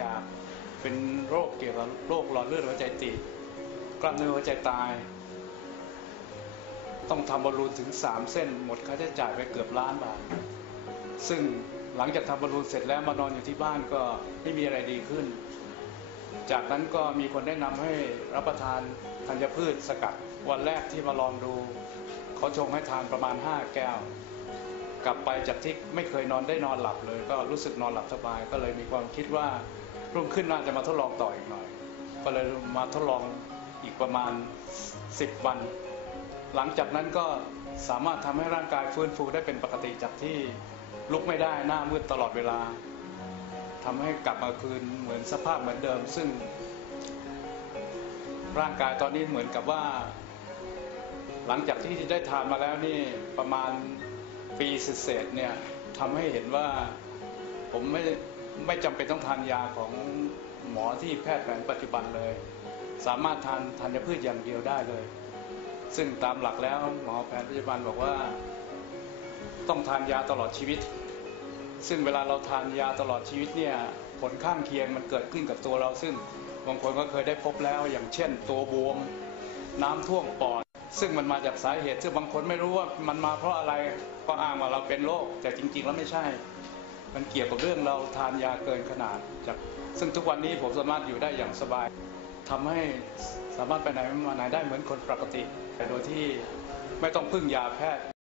จากเป็นโรคเกี่ยวกับโรคหลอดเลือดหัวใจตีบกล้ามเนื้อหัวใจตาย ต้องทำบอลลูนถึง 3 เส้น หมดค่าใช้จ่ายไปเกือบล้านบาท ซึ่งหลังจากทำบอลลูนเสร็จแล้วมานอนอยู่ที่บ้านก็ไม่มีอะไรดีขึ้น จากนั้นก็มีคนแนะนำให้รับประทานธัญพืชสกัด วันแรกที่มาลองดู เขาชงให้ทานประมาณ 5 แก้ว กลับไปจากที่ไม่เคยนอนได้นอนหลับเลย ก็รู้สึกนอนหลับสบาย ก็เลยมีความคิดว่ารุ่งขึ้นน่าจะมาทดลองต่ออีกหน่อย ก็เลยมาทดลองอีกประมาณ 10 วัน หลังจากนั้นก็สามารถทำให้ร่างกายฟื้นฟูได้เป็นปกติจากที่ลุกไม่ได้หน้ามืดตลอดเวลาทำให้กลับมาคืนเหมือนสภาพเหมือนเดิม ซึ่ง ร่างกายตอนนี้เหมือนกับว่า หลังจากที่ได้ทานมาแล้วนี่ประมาณ ปีเศษเนี่ยทำให้เห็นว่าผมไม่ไม่จำเป็นต้องทานยาของหมอที่แพทย์แผนปัจจุบันเลย สามารถทานธัญพืชอย่างเดียวได้เลย ซึ่งตามหลักแล้วหมอแผนปัจจุบันบอกว่าต้องทานยาตลอดชีวิต ซึ่งเวลาเราทานยาตลอดชีวิตเนี่ยผลข้างเคียงมันเกิดขึ้นกับตัวเราซึ่งบางคนก็เคยได้พบแล้วอย่างเช่น ตัวบวม น้ำท่วมปอด ซึ่งมันมาจากสาเหตุ ซึ่งบางคนไม่รู้ว่ามันมาเพราะอะไรก็อ้างว่าเราเป็นโรคแต่จริง ๆ แล้วไม่ใช่ มันเกี่ยวกับเรื่องเราทานยาเกินขนาดจากซึ่งทุกวันนี้ผมสามารถอยู่ได้อย่างสบายทำให้สามารถไปไหนมาไหนได้เหมือนคนปกติแต่โดยที่ไม่ต้องพึ่งยาแพทย์